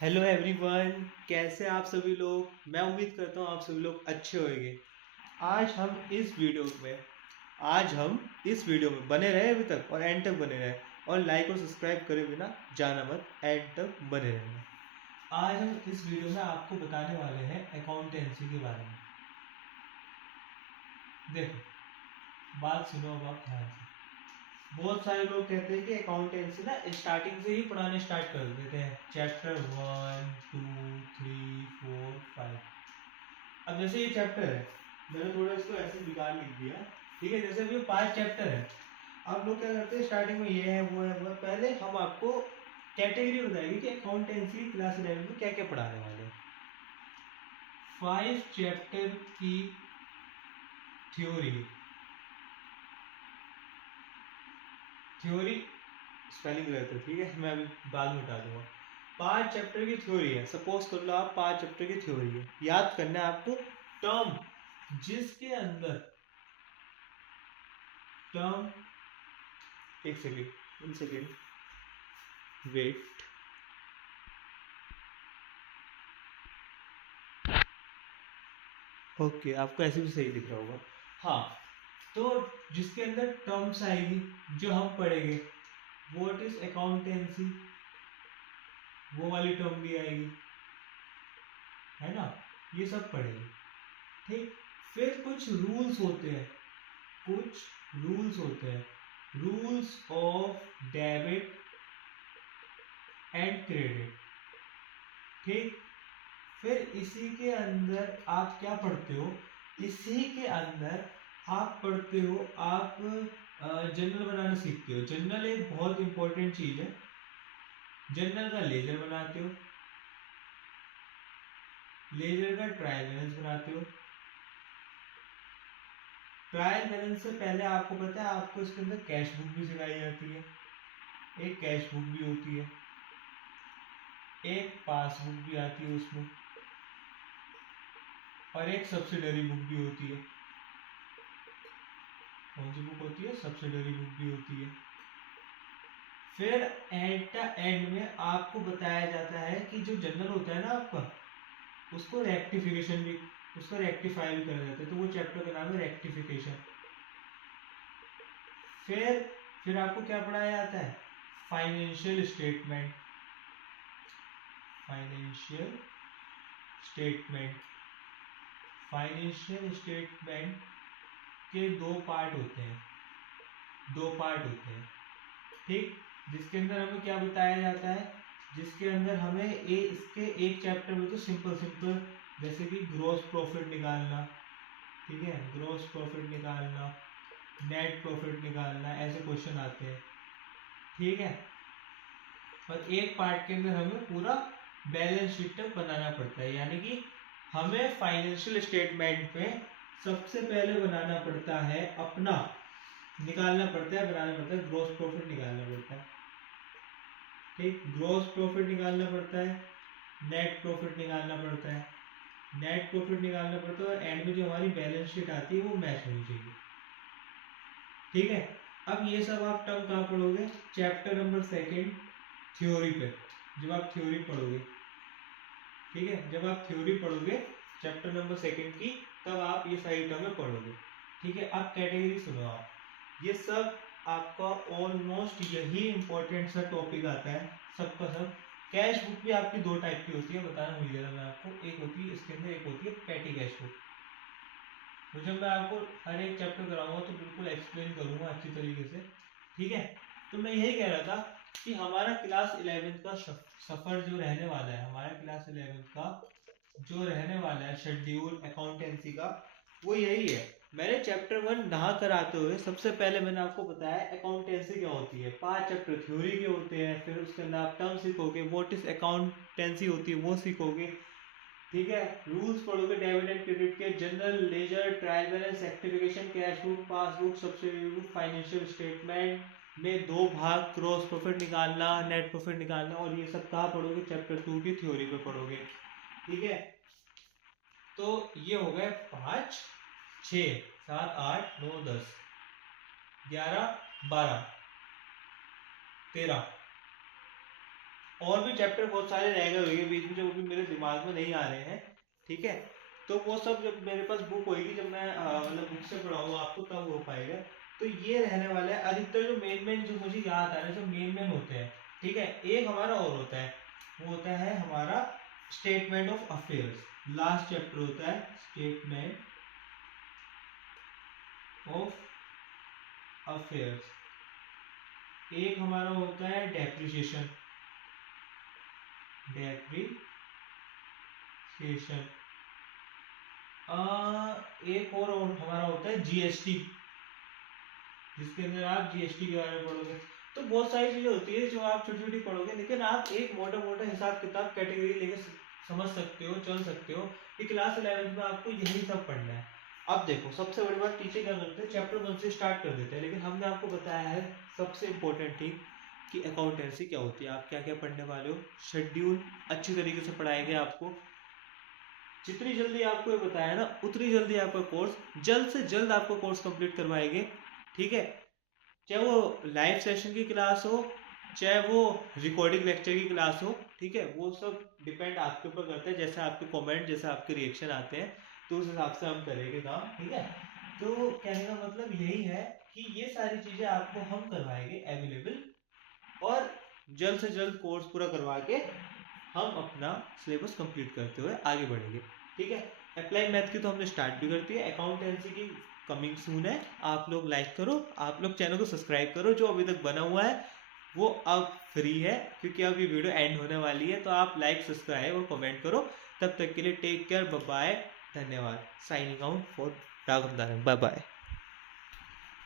Hello everyone, कैसे आप सभी लोग। मैं उम्मीद करता हूँ आप सभी लोग अच्छे होंगे। आज हम इस वीडियो में बने रहे अभी तक और एंड तक बने रहे और लाइक और सब्सक्राइब करे बिना जाना मत, एंड तक बने रहना। आज हम इस वीडियो में आपको बताने वाले हैं अकाउंटेंसी के बारे में। देखो, बात सुनो अब आप ध्यान से। बहुत सारे लोग कहते हैं कि अकाउंटेंसी ना स्टार्टिंग से ही पढ़ाने स्टार्ट कर देते हैं, चैप्टर 1, 2, 3, 4, 5। अब जैसे ये चैप्टर है, मैंने थोड़ा इसको ऐसे बिगाड़ लिख दिया। ठीक है, जैसे अभी 5 चैप्टर है। अब लोग क्या करते हैं, स्टार्टिंग में ये है वो है वो है। पहले हम आपको कैटेगरी बताएंगे कि अकाउंटेंसी क्लास 11 में क्या क्या पढ़ाने वाले हैं। 5 चैप्टर की थ्योरी थ्योरी स्पेलिंग गलत है, ठीक है, मैं अभी बाद में उठा दूंगा। 5 चैप्टर की थ्योरी है, सपोज कर लो आप 5 चैप्टर की थ्योरी है। याद करना है आपको टर्म जिसके अंदर टर्म, एक सेकेंड, 1 सेकेंड वेट। ओके, आपको ऐसे भी सही दिख रहा होगा। हाँ, तो जिसके अंदर टर्म्स आएगी जो हम पढ़ेंगे, व्हाट इज अकाउंटेंसी, वो वाली टर्म भी आएगी, है ना। ये सब पढ़ेंगे, ठीक। फिर कुछ रूल्स होते हैं, rules of debit and credit, ठीक। फिर इसी के अंदर आप क्या पढ़ते हो, इसी के अंदर आप पढ़ते हो, आप जर्नल बनाना सीखते हो। जर्नल एक बहुत इंपॉर्टेंट चीज है। जर्नल का लेजर बनाते हो, लेजर का ट्रायल बैलेंस बनाते हो। ट्रायल बैलेंस से पहले आपको पता है, आपको इसके अंदर कैश बुक भी सिखाई जाती है। एक कैश बुक भी होती है, एक पासबुक भी आती है उसमें, और एक सब्सिडरी बुक भी होती है। कौन सी बुक होती है? सब्सिडरी बुक भी होती है। फिर एट द एंड में आपको बताया जाता है कि जो जर्नल होता है ना आपका, उसको रेक्टिफिकेशन भी, उसको रेक्टिफाई भी करा जाता है। तो वो चैप्टर का नाम है रेक्टिफिकेशन। फिर आपको क्या पढ़ाया जाता है? Financial statement. Financial statement financial statement के दो पार्ट होते हैं, ठीक। जिसके अंदर हमें क्या बताया जाता है, जिसके अंदर हमें इसके एक चैप्टर में तो सिंपल सिंपल, जैसे कि ग्रॉस प्रॉफिट निकालना, ठीक है, ग्रॉस प्रॉफिट निकालना, नेट प्रॉफिट निकालना, ऐसे क्वेश्चन आते हैं, ठीक है। और एक पार्ट के अंदर हमें पूरा बैलेंस शीट तक बनाना पड़ता है, यानी कि हमें फाइनेंशियल स्टेटमेंट में सबसे पहले बनाना पड़ता है अपना, निकालना पड़ता है, बनाना पड़ता है, ग्रॉस प्रॉफिट निकालना पड़ता है, ठीक। ग्रॉस प्रॉफिट निकालना पड़ता है, नेट प्रॉफिट निकालना पड़ता है, नेट प्रॉफिट निकालना पड़ता है, और एंड में जो हमारी बैलेंस शीट आती है वो मैच होनी चाहिए, ठीक है। अब ये सब आप टर्म कहाँ पढ़ोगे? चैप्टर नंबर 2 थ्योरी पे, जब आप थ्योरी पढ़ोगे, ठीक है, जब आप थ्योरी पढ़ोगे चैप्टर नंबर 2 की, तब आप ये सारी टर्में पढ़ोगे, ठीक है। अब कैटेगरी सुनो आप, ये सब आपका ऑलमोस्ट यही इंपॉर्टेंट सा टॉपिक आता है सबका सब। कैश बुक भी आपकी 2 टाइप की होती है, बताना भूल गया था मैं आपको। एक होती है इसके अंदर, एक होती है पैटी कैश बुक। तो जब मैं आपको हर एक चैप्टर कराऊंगा तो बिल्कुल एक्सप्लेन करूंगा अच्छी तरीके से, ठीक है। तो मैं यही कह रहा था कि हमारा क्लास 11 का सफर जो रहने वाला है, हमारा क्लास 11 का जो रहने वाला है शेड्यूल अकाउंटेंसी का, वो यही है। मैंने चैप्टर 1 नहा कर आते हुए सबसे पहले मैंने आपको बताया अकाउंटेंसी क्या होती है। 5 चैप्टर थ्योरी के होते हैं, फिर उसके अंदर आप टर्म सीखोगे, व्हाट इज अकाउंटेंसी होती है वो सीखोगे, ठीक है। रूल्स पढ़ोगे डेबिट एंड क्रेडिट के, general, ledger, trial balance, rectification, cash book, passbook, subsidy book, financial statement में 2 भाग, क्रॉस प्रॉफिट निकालना, नेट प्रॉफिट निकालना, और ये सब कहाँ पढ़ोगे? चैप्टर 2 की थ्योरी पे पढ़ोगे, ठीक है। तो ये हो गए 5, 6, 7, 8, 9, 10, 11, 12, 13, और भी चैप्टर बहुत सारे रह गए हुए बीच में जो भी मेरे दिमाग में नहीं आ रहे हैं, ठीक है। तो वो सब जब मेरे पास बुक होगी, जब मैं मतलब बुक से पढ़ाऊंगा आपको, तब हो पाएगा। तो ये रहने वाला है अधिकतर जो मेन जो मुझे याद आ रहा है, जो मेन होते हैं, ठीक है। एक हमारा और होता है, वो होता है हमारा statement of affairs. Last chapter होता है स्टेटमेंट ऑफ अफेयर्स। एक हमारा होता है डेप्रिसिएशन, एक और हमारा होता है जीएसटी, जिसके अंदर आप जीएसटी के बारे में पढ़ोगे। तो बहुत सारी चीजें होती है जो आप छोटी छोटी पढ़ोगे, लेकिन आप एक मोटा मोटा हिसाब किताब कैटेगरी लेके समझ सकते हो, चल सकते हो कि क्लास 11 में आपको यही सब पढ़ना है। अब देखो सबसे बड़ी बात, टीचर क्या करते हैं, चैप्टर 1 से स्टार्ट कर देते हैं, लेकिन हमने आपको बताया है सबसे इम्पोर्टेंट थिंग कि अकाउंटेंसी क्या होती है, आप क्या क्या पढ़ने वाले हो। शेड्यूल अच्छी तरीके से पढ़ाएंगे आपको, जितनी जल्दी आपको ये बताया ना उतनी जल्दी आपका कोर्स, जल्द से जल्द आपको कोर्स कंप्लीट करवाएंगे, ठीक है। चाहे वो लाइव सेशन की क्लास हो, चाहे वो रिकॉर्डिंग लेक्चर की क्लास हो, ठीक है। वो सब डिपेंड आपके ऊपर करता है, जैसे आपके कमेंट, जैसे आपके रिएक्शन आते हैं, तो उस हिसाब से हम करेंगे काम, ठीक है। तो कहने का मतलब यही है कि ये सारी चीजें आपको हम करवाएंगे अवेलेबल, और जल्द से जल्द कोर्स पूरा करवा के हम अपना सिलेबस कंप्लीट करते हुए आगे बढ़ेंगे, ठीक है। अप्लाई मैथ की तो हमने स्टार्ट भी कर दी है, अकाउंटेंसी की कमिंग सून है। आप लोग लाइक करो, आप लोग चैनल को सब्सक्राइब करो, जो अभी तक बना हुआ है वो अब फ्री है, क्योंकि अब ये वीडियो एंड होने वाली है। तो आप लाइक, सब्सक्राइब और कमेंट करो। तब तक के लिए टेक केयर, बाय बाय, धन्यवाद। Signing out for Raghav Narang, bye bye.